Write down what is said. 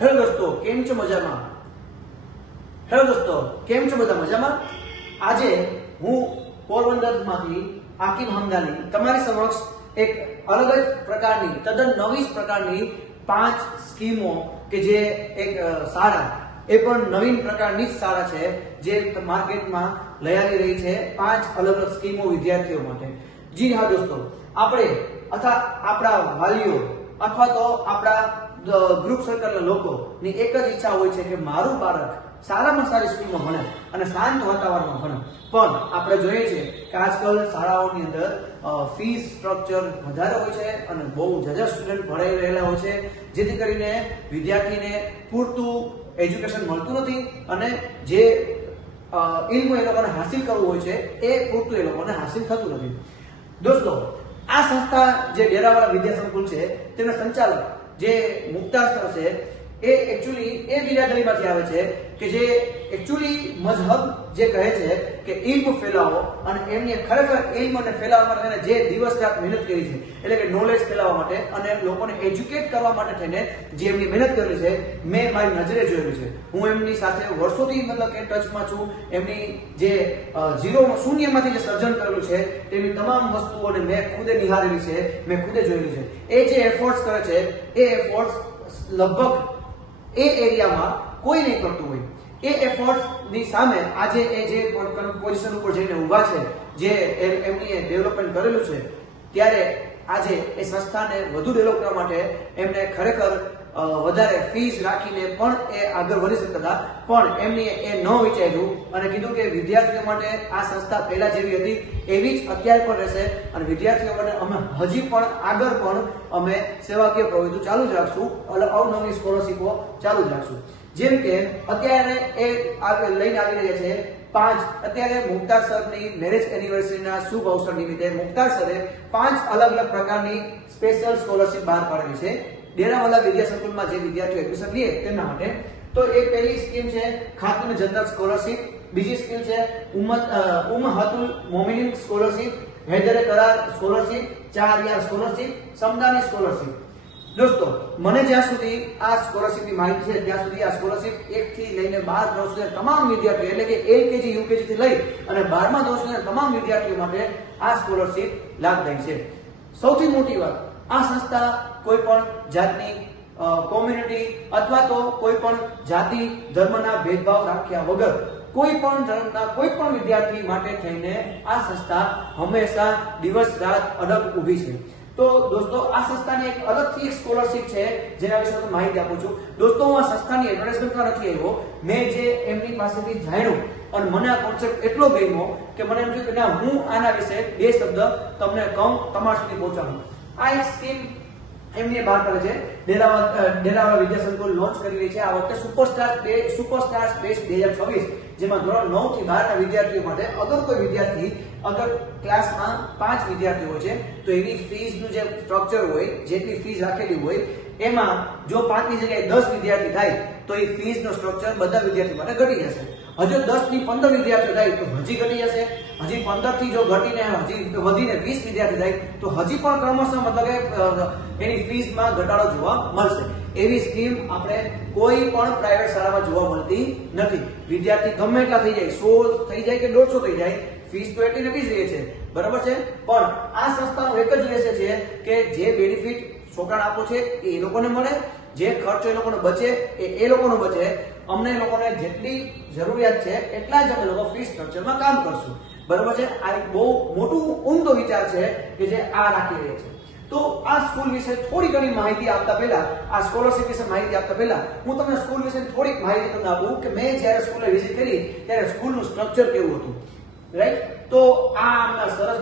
Hello દોસ્તો, કેમ છો મજામાં? હેલો દોસ્તો, કેમ છો બધા મજામાં? આજે હું પોરબંદરમાંથી આકિબ હમદાની તમારી સમક્ષ એક અલગ જ પ્રકારની તદ્દન નવી પ્રકારની 5 સ્કીમો કે જે એક શાળા એ પણ નવીન પ્રકારની જ શાળા છે જે માર્કેટમાં લઈ આવી રહી છે 5 અલગ અલગ સ્કીમો વિદ્યાર્થીઓ માટે. જી હા દોસ્તો, આપણે અથવા આપણા વાલીઓ અથવા તો આપણા ગ્રુપ સર્કલના લોકોની એક જ ઈચ્છા હોય છે કે મારું બાળક સારામાં સારી સ્કૂલમાં ભણે અને શાંત વાતાવરણમાં ભણે. પણ આપણે જોઈએ છે કે આજકાલ શાળાઓની અંદર ફીસ સ્ટ્રક્ચર વધારે હોય છે અને બહુ જાજા સ્ટુડન્ટ ભણાઈ રહેલા હોય છે, જેથી કરીને વિદ્યાર્થીને પૂરતું એજ્યુકેશન મળતું નથી અને જે ઇલ્મ એ લોકોને હાસિલ કરવું હોય છે એ પૂરતું એ લોકોને હાસિલ થતું નથી. દોસ્તો, આ સંસ્થા જે ડેરાવાળા વિદ્યા સંકુલ છે તેના સંચાલક જે મુખ્તાર સર છે એ એકચ્યુઅલી એ બિરાદરીમાંથી આવે છે કે જે એકચ્યુઅલી મઝહબ જે કહે છે કે ઇલ્મ ફેલાવો, અને એમને ખરેખર ઇલ્મને ફેલાવવા માટે જે દિવસ રાત મહેનત કરી છે, એટલે કે નોલેજ ફેલાવવા માટે અને લોકોને એજ્યુકેટ કરવા માટે થઈને જે એમની મહેનત કરેલી છે મેં મારી નજરે જોયેલું છે. હું એમની સાથે વર્ષોથી મતલબ કે ટચમાં છું. એમની જે શૂન્યમાંથી જે સર્જન કરેલું છે તેની તમામ વસ્તુઓને મેં ખુદે નિહાળેલી છે, મેં ખુદે જોયેલી છે. એ જે એફર્ટ્સ કરે છે એ એફર્ટ્સ લગભગ એ એરિયામાં કોઈ નહીં કરતું હોય. એ એફર્ટ્સની સામે આજે એ જે પોઝિશન ઉપર જઈને ઊભા છે, જે એમની ડેવલપમેન્ટ કરેલું છે, ત્યારે આજે એ સંસ્થાને વધુ ડેવલપ કરવા માટે એમને ખરેખર વધારે ફીસ રાખીને પણ એ આગળ વધી શકતા હતા, પણ એમની એ ન વિચાર્યું અને કીધું કે વિદ્યાર્થીઓ માટે આ સંસ્થા પહેલા જેવી હતી એવી જ અત્યારે પણ રહેશે અને વિદ્યાર્થીઓ માટે અમે હજી પણ આગળ પણ અમે સેવાકીય પ્રવૃત્તિઓ ચાલુ જ રાખશું, અવનવી સ્કોલરશીપો ચાલુ જ રાખશું. જેમ કે અત્યારે એ લઈને આવી રહ્યા છે 5. અત્યારે મુખ્તાર સરની મેરેજ એનિવર્સરીના શુભ અવસર નિમિત્તે મુખ્તાર સરે 5 અલગ અલગ પ્રકારની સ્પેશિયલ સ્કોલરશીપ બહાર પાડેલી છે ડેરાવાલા વિદ્યા સંકુલમાં જે વિદ્યાર્થીઓ એડમિશન લે તેમના માટે. તો એ પહેલી સ્કીમ છે ખાતુન જન્નત સ્કોલરશીપ, બીજી સ્કીમ છે ઉમ્મહતુલ મોમિનીન સ્કોલરશીપ, હૈદરે કરાર સ્કોલરશીપ, 4 યાર સ્કોલરશીપ, સમદાની સ્કોલરશીપ. દોસ્તો, મને જ્યાં સુધી આ સ્કોલરશીપની માહિતી છે ત્યાં સુધી આ સ્કોલરશીપ 1 થી લઈને 12 ધોરણ સુધી તમામ વિદ્યાર્થીઓ, એટલે કે LKG UKG થી લઈ અને 12મા ધોરણ સુધીના તમામ વિદ્યાર્થીઓ માટે આ સ્કોલરશીપ લાભદાયી છે. સૌથી મોટી વાત, આ સંસ્થા કોઈ પણ જાતની કોમ્યુનિટી અથવા તો કોઈ પણ જાતિ ધર્મના ભેદભાવ રાખ્યા વગર કોઈ પણ ધર્મના કોઈ પણ વિદ્યાર્થી માટે થઈને આ સંસ્થા હંમેશા દિવસ રાત અડગ ઊભી છે. તો દોસ્તો, આ સંસ્થાની એક અલગથી એક સ્કોલરશીપ છે જેના વિશે હું માહિતી આપું છું. દોસ્તો, હું આ સંસ્થાની એડવર્ટાઇઝમેન્ટ કરવા નથી આવ્યો. મેં જે એમની પાસેથી જાણ્યું અને મને આ કોન્સેપ્ટ એટલો ગમ્યો કે મને એમ થયું કે ના, હું આના વિશે 2 શબ્દ તમને કહું, તમારા સુધી પહોંચાડું. આ એક સ્કીમ એમને બહાર કરે છે, ડેરાવાલા વિદ્યા સંકુલ લોન્ચ કરી રહી છે આ વખતે સુપરસ્ટાર સ્પેસ 2026, જેમાં ધોરણ 9 થી 12 ના વિદ્યાર્થીઓ માટે અગર કોઈ વિદ્યાર્થી અગર ક્લાસમાં 5 વિદ્યાર્થીઓ હોય છે તો એની ફીસનું જે સ્ટ્રક્ચર હોય, જેટલી ફીસ રાખેલી હોય એમાં જો 5 ની જગ્યાએ 10 વિદ્યાર્થી થાય તો એ ફીસનો સ્ટ્રક્ચર બધા વિદ્યાર્થીઓ માટે ઘટી જશે. હજુ 10 થી 15 વિદ્યાર્થીઓ થાય તો હજી ઘટી જશે. હજી 15 થી જો ઘટીને હજી વધીને 20 વિદ્યાર્થી થાય તો હજી પણ ક્રમશઃ મતલબ એની ફીસમાં ઘટાડો જોવા મળશે. એવી સ્કીમ આપણે કોઈ પણ પ્રાઇવેટ શાળામાં જોવા મળતી નથી. વિદ્યાર્થી ગમે એટલા થઈ જાય, 100 થઈ જાય કે 150 થઈ જાય, ફીસ તો એટલી નથી જ રહે છે, બરાબર છે. પણ આ સંસ્થાનો એક જ રહેશે છે કે જે બેનિફિટ છોકરાને આપો છે એ લોકોને મળે, જે ખર્ચો એ લોકોનો બચે એ લોકોનો બચે. અમને લોકોને જેટલી જરૂરિયાત છે એટલા જ અમે લોકો ફીસ સ્ટ્રક્ચરમાં કામ કરશું, બરાબર છે. આ એક બહુ મોટું ઉમદો વિચાર છે કે જે આ રાખી રહ્યા છે. તો આ સ્કૂલ વિશે થોડી ઘણી માહિતી આપતા પહેલા, આ સ્કોલરશીપ વિશે માહિતી આપતા પહેલા હું તમને સ્કૂલ વિશે થોડીક માહિતી તમને આપું કે મેં જ્યારે સ્કૂલે વિઝિટ કરી ત્યારે સ્કૂલનું સ્ટ્રક્ચર કેવું હતું, રાઈટ. તો આ સરસ